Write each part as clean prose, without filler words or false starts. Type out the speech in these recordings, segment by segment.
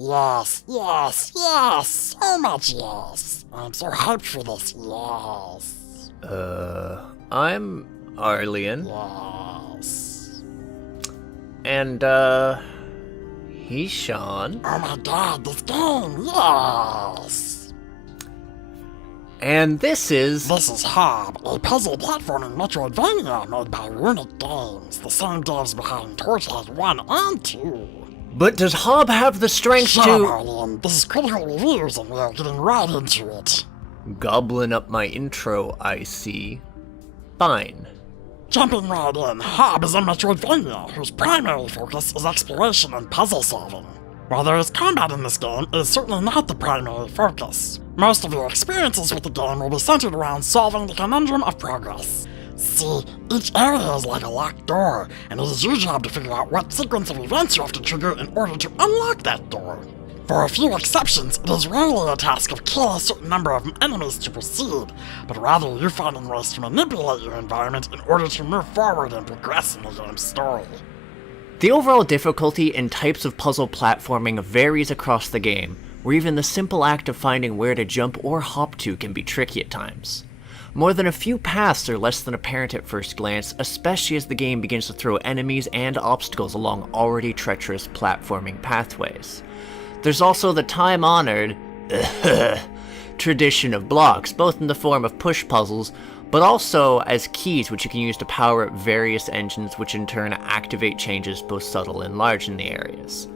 Yes, yes, yes! So much yes! I'm so hyped for this, yes! I'm Arlian. Yes. And, he's Sean. Oh my god, this game, yes! And this is Hob, a puzzle platforming Metroidvania made by Runic Games, the same devs behind Torchlight 1 and 2. But does Hob have the strength Shut to... up, Arlian. This is Critical Reviews and we are getting right into it. Gobbling up my intro, I see. Fine. Jumping right in, Hob is a Metroidvania whose primary focus is exploration and puzzle solving. While there is combat in this game, it is certainly not the primary focus. Most of your experiences with the game will be centered around solving the conundrum of progress. See, each area is like a locked door, and it is your job to figure out what sequence of events you have to trigger in order to unlock that door. For a few exceptions, it is rarely a task of kill a certain number of enemies to proceed, but rather you finding ways to manipulate your environment in order to move forward and progress in the game's story. The overall difficulty and types of puzzle platforming varies across the game, where even the simple act of finding where to jump or hop to can be tricky at times. More than a few paths are less than apparent at first glance, especially as the game begins to throw enemies and obstacles along already treacherous platforming pathways. There's also the time-honored tradition of blocks, both in the form of push puzzles, but also as keys which you can use to power up various engines which in turn activate changes both subtle and large in the areas.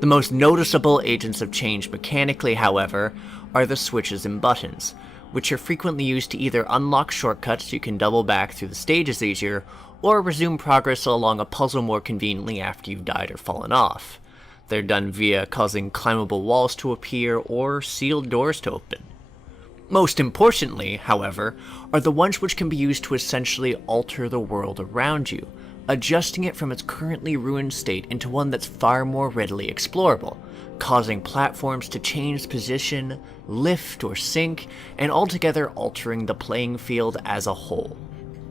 The most noticeable agents of change mechanically, however, are the switches and buttons, which are frequently used to either unlock shortcuts so you can double back through the stages easier, or resume progress along a puzzle more conveniently after you've died or fallen off. They're done via causing climbable walls to appear or sealed doors to open. Most importantly, however, are the ones which can be used to essentially alter the world around you, adjusting it from its currently ruined state into one that's far more readily explorable, causing platforms to change position, lift or sink, and altogether altering the playing field as a whole.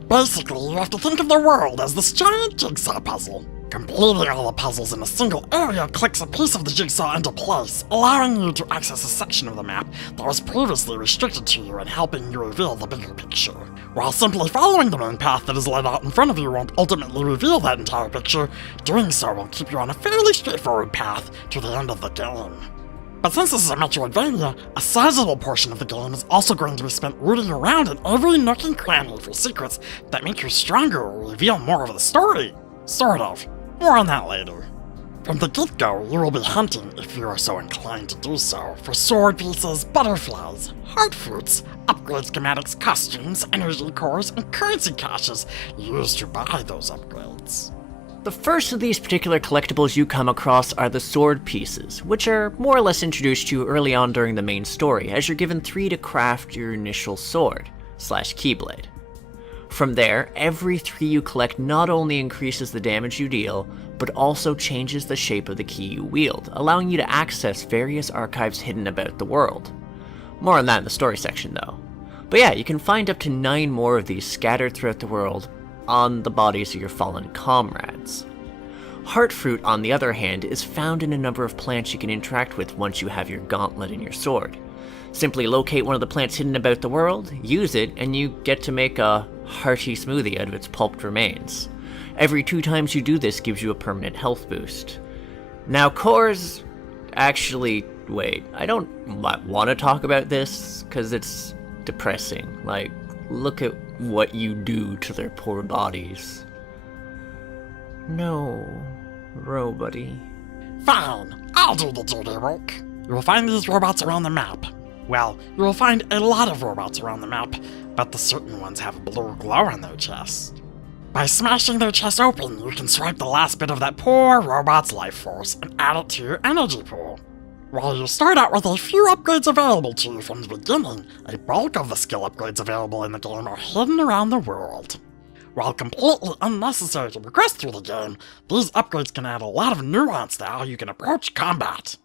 Basically, you have to think of the world as this giant jigsaw puzzle. Completing all the puzzles in a single area clicks a piece of the jigsaw into place, allowing you to access a section of the map that was previously restricted to you and helping you reveal the bigger picture. While simply following the main path that is laid out in front of you won't ultimately reveal that entire picture, doing so will keep you on a fairly straightforward path to the end of the game. But since this is a Metroidvania, a sizable portion of the game is also going to be spent rooting around in every nook and cranny for secrets that make you stronger or reveal more of the story. Sort of. More on that later. From the get-go, you will be hunting, if you are so inclined to do so, for sword pieces, butterflies, heart fruits, upgrade schematics, costumes, energy cores, and currency caches used to buy those upgrades. The first of these particular collectibles you come across are the sword pieces, which are more or less introduced to you early on during the main story, as you're given 3 to craft your initial sword, / keyblade. From there, every 3 you collect not only increases the damage you deal, but also changes the shape of the key you wield, allowing you to access various archives hidden about the world. More on that in the story section though. But yeah, you can find up to 9 more of these scattered throughout the world on the bodies of your fallen comrades. Heart fruit, on the other hand, is found in a number of plants you can interact with once you have your gauntlet in your sword. Simply locate one of the plants hidden about the world, use it, and you get to make a hearty smoothie out of its pulped remains. Every 2 times you do this gives you a permanent health boost. Now cores... Actually, wait, I don't want to talk about this, because it's depressing. Like, look at what you do to their poor bodies. No, Robuddy. Fine, I'll do the dirty work. You will find these robots around the map. Well, you will find a lot of robots around the map, but the certain ones have a blue glow on their chests. By smashing their chest open, you can swipe the last bit of that poor robot's life force and add it to your energy pool. While you start out with a few upgrades available to you from the beginning, a bulk of the skill upgrades available in the game are hidden around the world. While completely unnecessary to progress through the game, these upgrades can add a lot of nuance to how you can approach combat.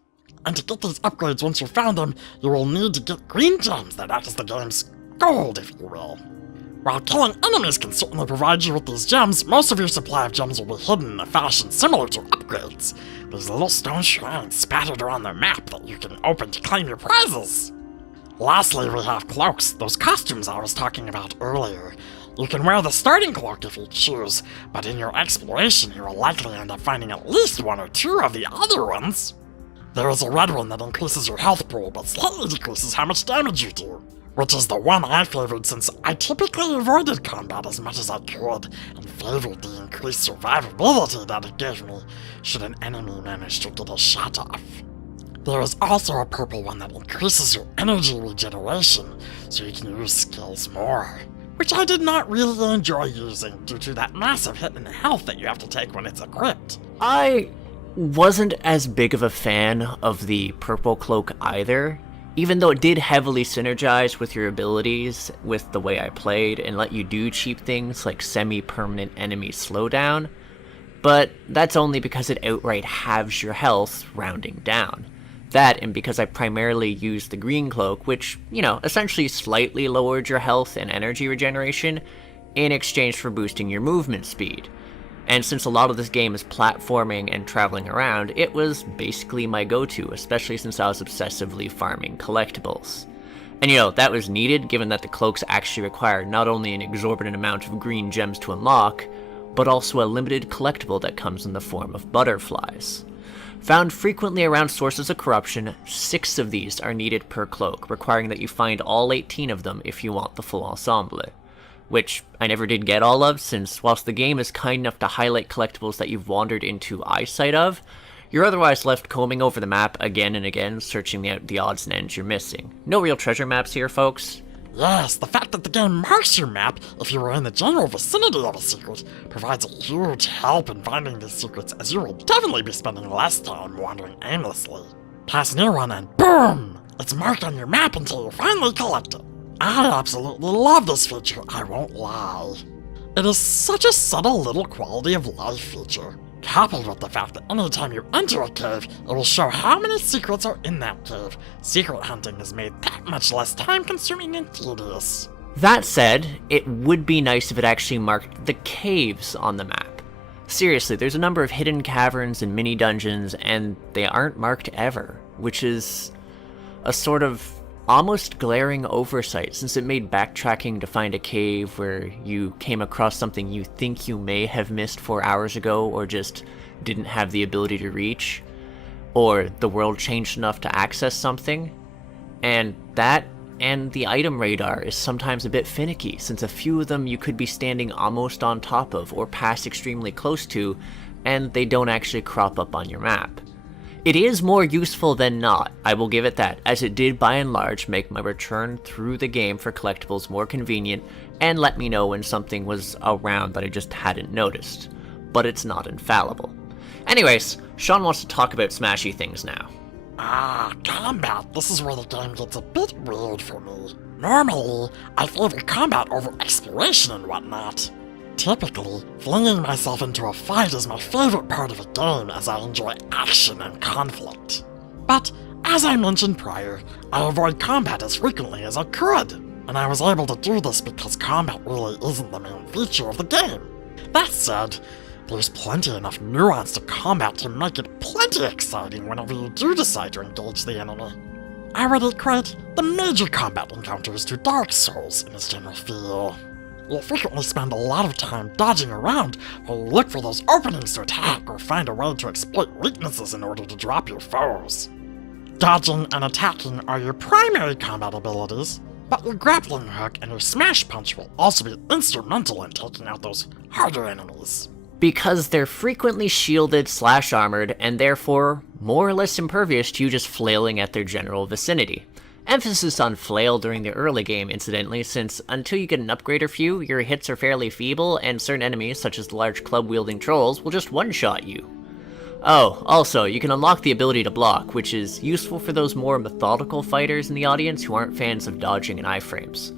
And to get these upgrades once you've found them, you will need to get green gems that act as the game's gold, if you will. While killing enemies can certainly provide you with these gems, most of your supply of gems will be hidden in a fashion similar to upgrades. These little stone shrines spattered around the map that you can open to claim your prizes. Lastly, we have cloaks, those costumes I was talking about earlier. You can wear the starting cloak if you choose, but in your exploration you will likely end up finding at least one or two of the other ones. There is a red one that increases your health pool, but slightly decreases how much damage you do, which is the one I favored since I typically avoided combat as much as I could, and favored the increased survivability that it gave me should an enemy manage to get a shot off. There is also a purple one that increases your energy regeneration, so you can use skills more, which I did not really enjoy using due to that massive hit in health that you have to take when it's equipped. I wasn't as big of a fan of the purple cloak either, even though it did heavily synergize with your abilities with the way I played and let you do cheap things like semi-permanent enemy slowdown, but that's only because it outright halves your health rounding down. That, and because I primarily used the green cloak, which, essentially slightly lowered your health and energy regeneration in exchange for boosting your movement speed. And since a lot of this game is platforming and traveling around, it was basically my go-to, especially since I was obsessively farming collectibles. And that was needed given that the cloaks actually require not only an exorbitant amount of green gems to unlock, but also a limited collectible that comes in the form of butterflies. Found frequently around sources of corruption, 6 of these are needed per cloak, requiring that you find all 18 of them if you want the full ensemble. Which I never did get all of, since whilst the game is kind enough to highlight collectibles that you've wandered into eyesight of, you're otherwise left combing over the map again and again, searching out the odds and ends you're missing. No real treasure maps here, folks. Yes, the fact that the game marks your map if you were in the general vicinity of a secret provides a huge help in finding these secrets, as you will definitely be spending less time wandering aimlessly. Pass near one and boom! It's marked on your map until you finally collect it. I absolutely love this feature, I won't lie. It is such a subtle little quality of life feature, coupled with the fact that anytime you enter a cave, it will show how many secrets are in that cave. Secret hunting is made that much less time-consuming and tedious. That said, it would be nice if it actually marked the caves on the map. Seriously, there's a number of hidden caverns and mini-dungeons, and they aren't marked ever, which is a sort of almost glaring oversight, since it made backtracking to find a cave where you came across something you think you may have missed 4 hours ago or just didn't have the ability to reach, or the world changed enough to access something. And that and the item radar is sometimes a bit finicky, since a few of them you could be standing almost on top of or pass extremely close to, and they don't actually crop up on your map. It is more useful than not, I will give it that, as it did by and large make my return through the game for collectibles more convenient and let me know when something was around that I just hadn't noticed. But it's not infallible. Anyways, Sean wants to talk about smashy things now. Combat. This is where the game gets a bit weird for me. Normally, I favor combat over exploration and whatnot. Typically, flinging myself into a fight is my favorite part of a game, as I enjoy action and conflict. But, as I mentioned prior, I avoid combat as frequently as I could, and I was able to do this because combat really isn't the main feature of the game. That said, there's plenty enough nuance to combat to make it plenty exciting whenever you do decide to engage the enemy. I would equate the major combat encounters to Dark Souls in its general feel. You'll frequently spend a lot of time dodging around while you look for those openings to attack or find a way to exploit weaknesses in order to drop your foes. Dodging and attacking are your primary combat abilities, but your grappling hook and your smash punch will also be instrumental in taking out those harder enemies. Because they're frequently shielded / armored, and therefore more or less impervious to you just flailing at their general vicinity. Emphasis on flail during the early game, incidentally, since until you get an upgrade or few, your hits are fairly feeble, and certain enemies, such as the large club-wielding trolls, will just one-shot you. Oh, also, you can unlock the ability to block, which is useful for those more methodical fighters in the audience who aren't fans of dodging and iframes.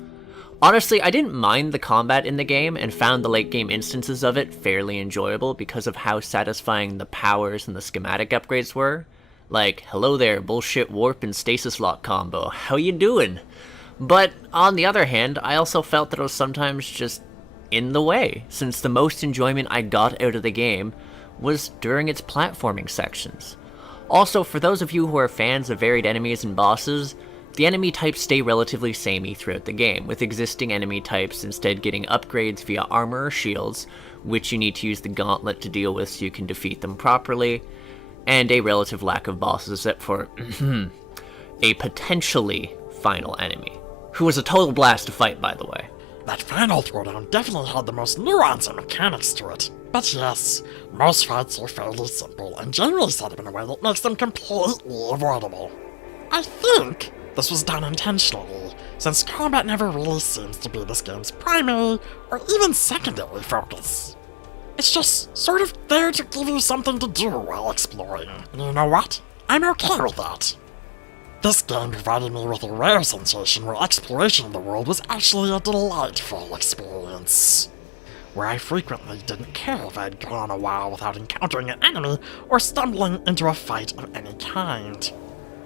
Honestly, I didn't mind the combat in the game, and found the late-game instances of it fairly enjoyable because of how satisfying the powers and the schematic upgrades were. Like, hello there, bullshit warp and stasis lock combo, how you doing? But on the other hand, I also felt that it was sometimes just in the way, since the most enjoyment I got out of the game was during its platforming sections. Also, for those of you who are fans of varied enemies and bosses, the enemy types stay relatively samey throughout the game, with existing enemy types instead getting upgrades via armor or shields, which you need to use the gauntlet to deal with so you can defeat them properly, and a relative lack of bosses except for a potentially final enemy, who was a total blast to fight, by the way. That final throwdown definitely had the most nuance and mechanics to it. But yes, most fights are fairly simple and generally set up in a way that makes them completely avoidable. I think this was done intentionally, since combat never really seems to be this game's primary or even secondary focus. It's just sort of there to give you something to do while exploring, and you know what? I'm okay with that. This game provided me with a rare sensation where exploration of the world was actually a delightful experience, where I frequently didn't care if I'd gone a while without encountering an enemy or stumbling into a fight of any kind.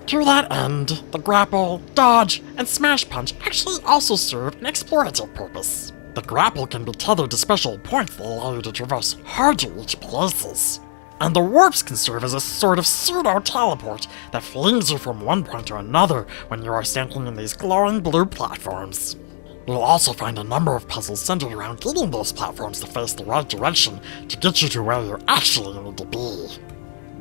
To that end, the grapple, dodge, and smash punch actually also serve an explorative purpose. The grapple can be tethered to special points that allow you to traverse hard-to-reach places, and the warps can serve as a sort of pseudo-teleport that flings you from one point to another when you are standing in these glowing blue platforms. You'll also find a number of puzzles centered around getting those platforms to face the right direction to get you to where you actually need to be.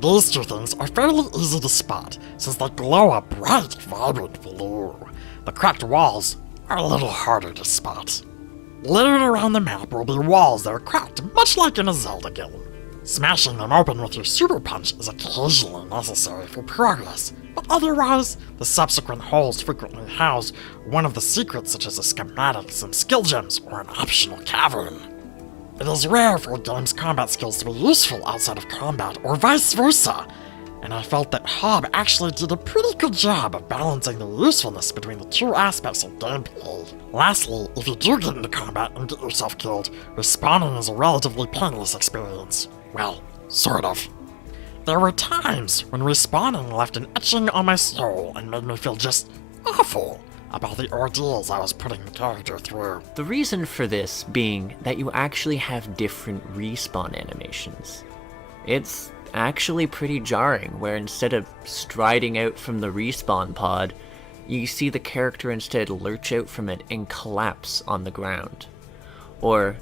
These two things are fairly easy to spot, since they glow a bright, vibrant blue. The cracked walls are a little harder to spot. Littered around the map will be walls that are cracked, much like in a Zelda game. Smashing them open with your super punch is occasionally necessary for progress, but otherwise, the subsequent holes frequently house one of the secrets such as a schematic, some skill gems, or an optional cavern. It is rare for a game's combat skills to be useful outside of combat, or vice versa, and I felt that Hob actually did a pretty good job of balancing the usefulness between the two aspects of gameplay. Lastly, if you do get into combat and get yourself killed, respawning is a relatively painless experience. Well, sort of. There were times when respawning left an etching on my soul and made me feel just awful about the ordeals I was putting the character through. The reason for this being that you actually have different respawn animations. It's actually pretty jarring, where instead of striding out from the respawn pod, you see the character instead lurch out from it and collapse on the ground. Or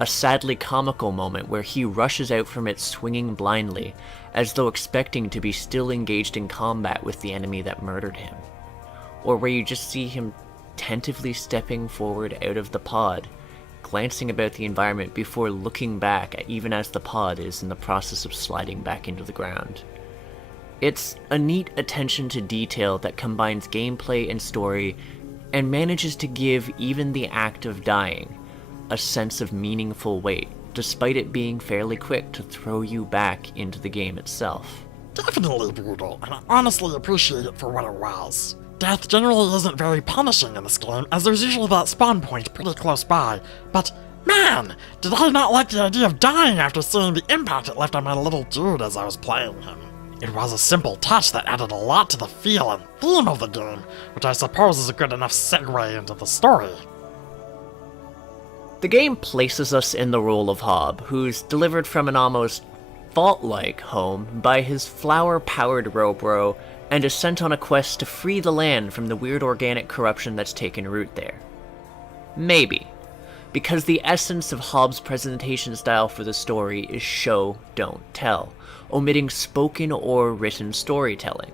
a sadly comical moment where he rushes out from it swinging blindly, as though expecting to be still engaged in combat with the enemy that murdered him. Or where you just see him tentatively stepping forward out of the pod, glancing about the environment before looking back even as the pod is in the process of sliding back into the ground. It's a neat attention to detail that combines gameplay and story, and manages to give even the act of dying a sense of meaningful weight, despite it being fairly quick to throw you back into the game itself. Definitely brutal, and I honestly appreciate it for what it was. Death generally isn't very punishing in this game, as there's usually that spawn point pretty close by, but man, did I not like the idea of dying after seeing the impact it left on my little dude as I was playing him. It was a simple touch that added a lot to the feel and theme of the game, which I suppose is a good enough segue into the story. The game places us in the role of Hob, who's delivered from an almost vault-like home by his flower-powered Robro, and is sent on a quest to free the land from the weird organic corruption that's taken root there. Maybe, because the essence of Hob's presentation style for the story is show, don't tell, omitting spoken or written storytelling.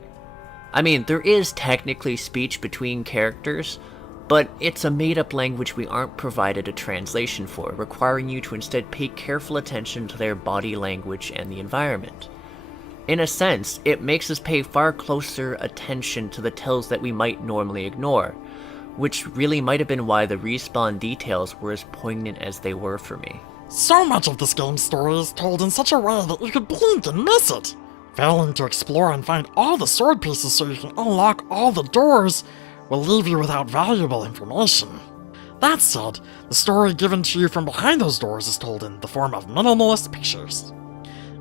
I mean, there is technically speech between characters, but it's a made-up language we aren't provided a translation for, requiring you to instead pay careful attention to their body language and the environment. In a sense, it makes us pay far closer attention to the tells that we might normally ignore, which really might have been why the respawn details were as poignant as they were for me. So much of this game's story is told in such a way that you could blink and miss it. Failing to explore and find all the sword pieces so you can unlock all the doors will leave you without valuable information. That said, the story given to you from behind those doors is told in the form of minimalist pictures.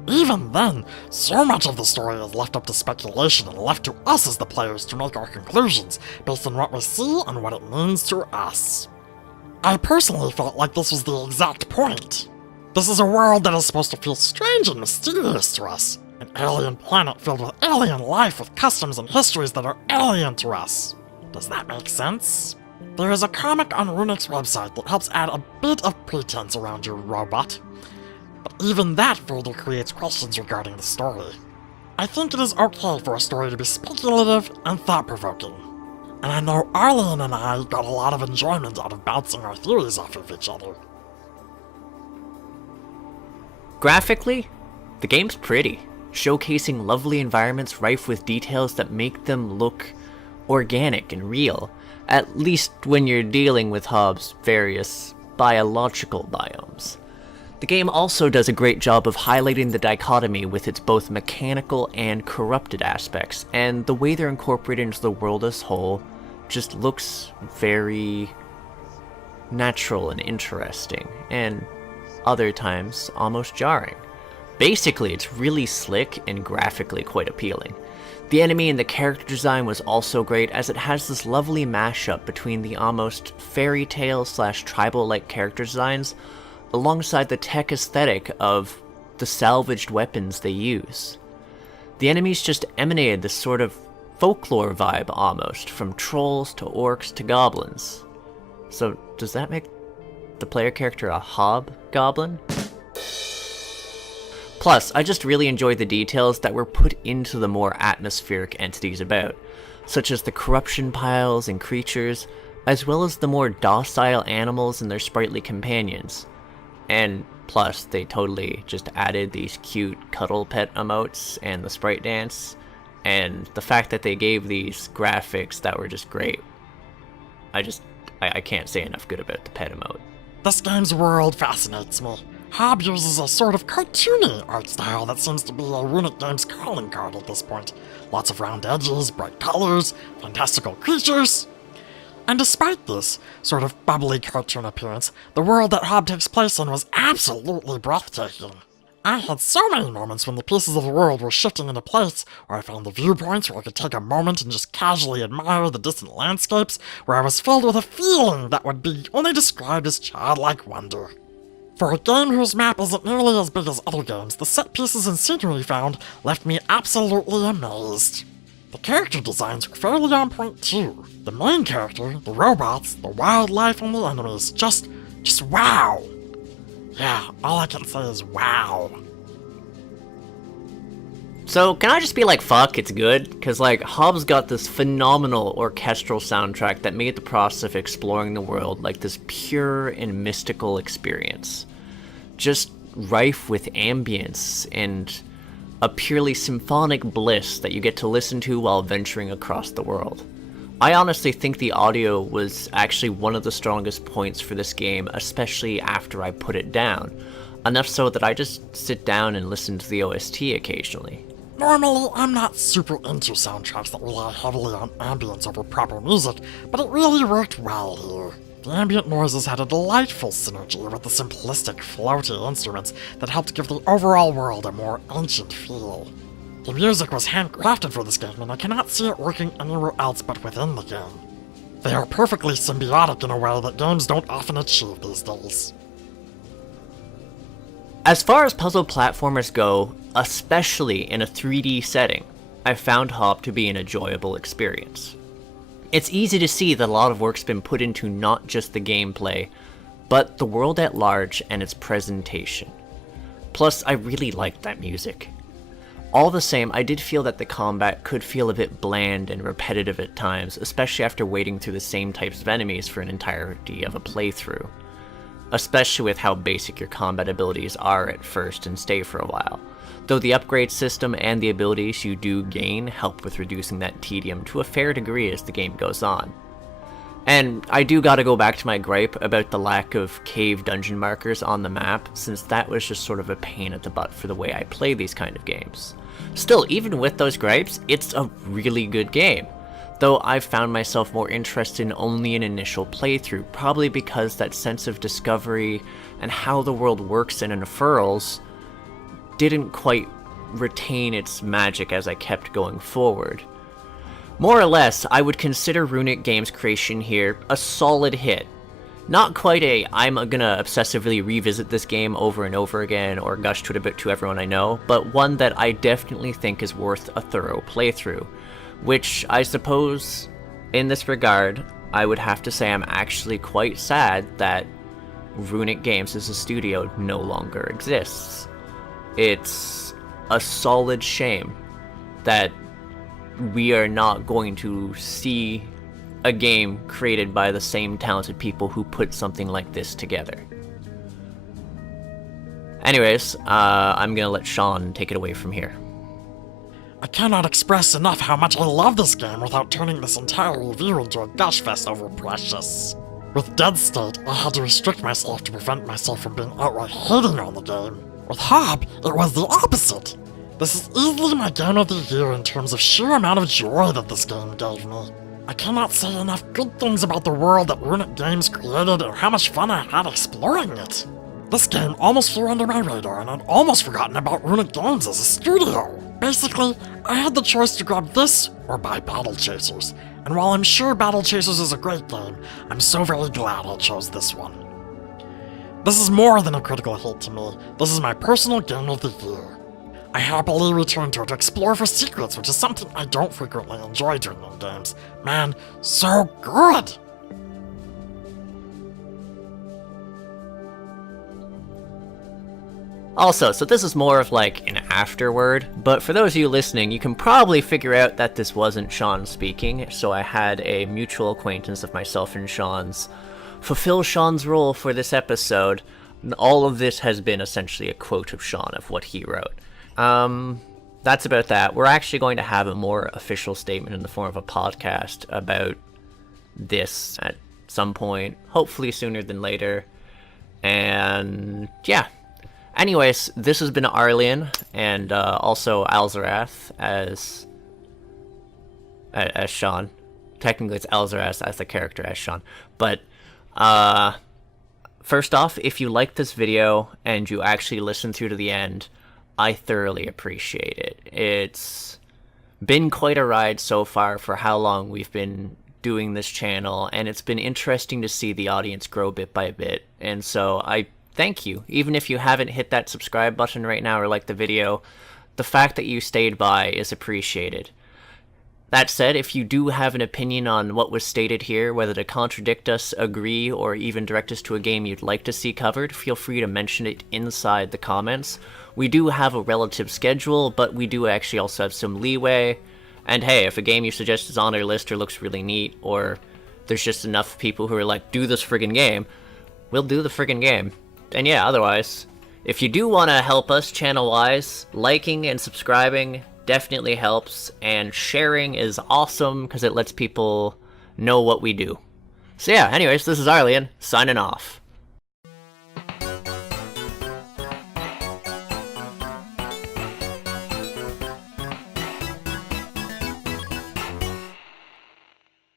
Even then, so much of the story is left up to speculation and left to us as the players to make our conclusions based on what we see and what it means to us. I personally felt like this was the exact point. This is a world that is supposed to feel strange and mysterious to us. An alien planet filled with alien life with customs and histories that are alien to us. Does that make sense? There is a comic on Runic's website that helps add a bit of pretense around your robot. But even that further creates questions regarding the story. I think it is okay for a story to be speculative and thought-provoking. And I know Arlen and I got a lot of enjoyment out of bouncing our theories off of each other. Graphically, the game's pretty, showcasing lovely environments rife with details that make them look organic and real, at least when you're dealing with Hobbs' various biological biomes. The game also does a great job of highlighting the dichotomy with its both mechanical and corrupted aspects, and the way they're incorporated into the world as whole just looks very natural and interesting, and other times almost jarring. Basically, it's really slick and graphically quite appealing. The enemy and the character design was also great, as it has this lovely mashup between the almost fairy tale / tribal-like character designs alongside the tech aesthetic of the salvaged weapons they use. The enemies just emanated this sort of folklore vibe almost, from trolls to orcs to goblins. So does that make the player character a hobgoblin? Plus, I just really enjoyed the details that were put into the more atmospheric entities about, such as the corruption piles and creatures, as well as the more docile animals and their sprightly companions. And plus, they totally just added these cute cuddle pet emotes and the sprite dance, and the fact that they gave these graphics that were just great. I can't say enough good about the pet emote. This game's world fascinates me. Hob uses a sort of cartoony art style that seems to be a Runic Games calling card at this point. Lots of round edges, bright colors, fantastical creatures. And despite this sort of bubbly cartoon appearance, the world that Hob takes place in was absolutely breathtaking. I had so many moments when the pieces of the world were shifting into place, or I found the viewpoints where I could take a moment and just casually admire the distant landscapes, where I was filled with a feeling that would be only described as childlike wonder. For a game whose map isn't nearly as big as other games, the set pieces and scenery found left me absolutely amazed. The character designs were fairly on point too. The main character, the robots, the wildlife, and the enemies, just wow. Yeah, all I can say is wow. So, can I just be like, fuck, it's good? Cause Hobbs got this phenomenal orchestral soundtrack that made the process of exploring the world like this pure and mystical experience. Just rife with ambience and a purely symphonic bliss that you get to listen to while venturing across the world. I honestly think the audio was actually one of the strongest points for this game, especially after I put it down. Enough so that I just sit down and listen to the OST occasionally. Normally, I'm not super into soundtracks that rely heavily on ambience over proper music, but it really worked well here. The ambient noises had a delightful synergy with the simplistic, floaty instruments that helped give the overall world a more ancient feel. The music was handcrafted for this game, and I cannot see it working anywhere else but within the game. They are perfectly symbiotic in a way that games don't often achieve these days. As far as puzzle platformers go, especially in a 3D setting, I've found Hob to be an enjoyable experience. It's easy to see that a lot of work's been put into not just the gameplay, but the world at large and its presentation. Plus, I really liked that music. All the same, I did feel that the combat could feel a bit bland and repetitive at times, especially after wading through the same types of enemies for an entirety of a playthrough. Especially with how basic your combat abilities are at first and stay for a while, though the upgrade system and the abilities you do gain help with reducing that tedium to a fair degree as the game goes on. And I do gotta go back to my gripe about the lack of cave dungeon markers on the map, since that was just sort of a pain at the butt for the way I play these kind of games. Still, even with those gripes, it's a really good game. Though I've found myself more interested in only an initial playthrough, probably because that sense of discovery and how the world works and unfurls didn't quite retain its magic as I kept going forward. More or less, I would consider Runic Games' creation here a solid hit. Not quite a I'm gonna obsessively revisit this game over and over again or gush to it a bit to everyone I know, but one that I definitely think is worth a thorough playthrough, which I suppose, in this regard, I would have to say I'm actually quite sad that Runic Games as a studio no longer exists. It's a solid shame that we are not going to see a game created by the same talented people who put something like this together. Anyways, I'm gonna let Sean take it away from here. I cannot express enough how much I love this game without turning this entire review into a gush fest over Precious. With Dead State, I had to restrict myself to prevent myself from being outright hating on the game. With Hob, it was the opposite. This is easily my game of the year in terms of sheer amount of joy that this game gave me. I cannot say enough good things about the world that Runic Games created or how much fun I had exploring it. This game almost flew under my radar and I'd almost forgotten about Runic Games as a studio. Basically, I had the choice to grab this or buy Battle Chasers, and while I'm sure Battle Chasers is a great game, I'm so very glad I chose this one. This is more than a critical hit to me, this is my personal game of the year. I happily return to it to explore for secrets, which is something I don't frequently enjoy doing in games. Man, so good! Also, so this is more of like an afterword, but for those of you listening, you can probably figure out that this wasn't Sean speaking, so I had a mutual acquaintance of myself and Sean's fulfill Sean's role for this episode. All of this has been essentially a quote of Sean of what he wrote. That's about that. We're actually going to have a more official statement in the form of a podcast about this at some point, hopefully sooner than later. And yeah. Anyways, this has been Arlian, and also Alzorath as Sean. Technically it's Alzorath as the character as Sean. But first off, if you like this video and you actually listen through to the end, I thoroughly appreciate it. It's been quite a ride so far for how long we've been doing this channel, and it's been interesting to see the audience grow bit by bit. And so I thank you. Even if you haven't hit that subscribe button right now or like the video, the fact that you stayed by is appreciated. That said, if you do have an opinion on what was stated here, whether to contradict us, agree, or even direct us to a game you'd like to see covered, feel free to mention it inside the comments. We do have a relative schedule, but we do actually also have some leeway. And hey, if a game you suggest is on our list or looks really neat, or there's just enough people who are like, do this friggin' game, we'll do the friggin' game. And yeah, otherwise, if you do want to help us channel-wise, liking and subscribing definitely helps, and sharing is awesome because it lets people know what we do. So yeah, anyways, this is Arlian, signing off.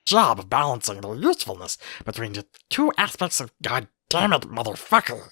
Job of balancing their usefulness between the two aspects of God damn it, motherfucker.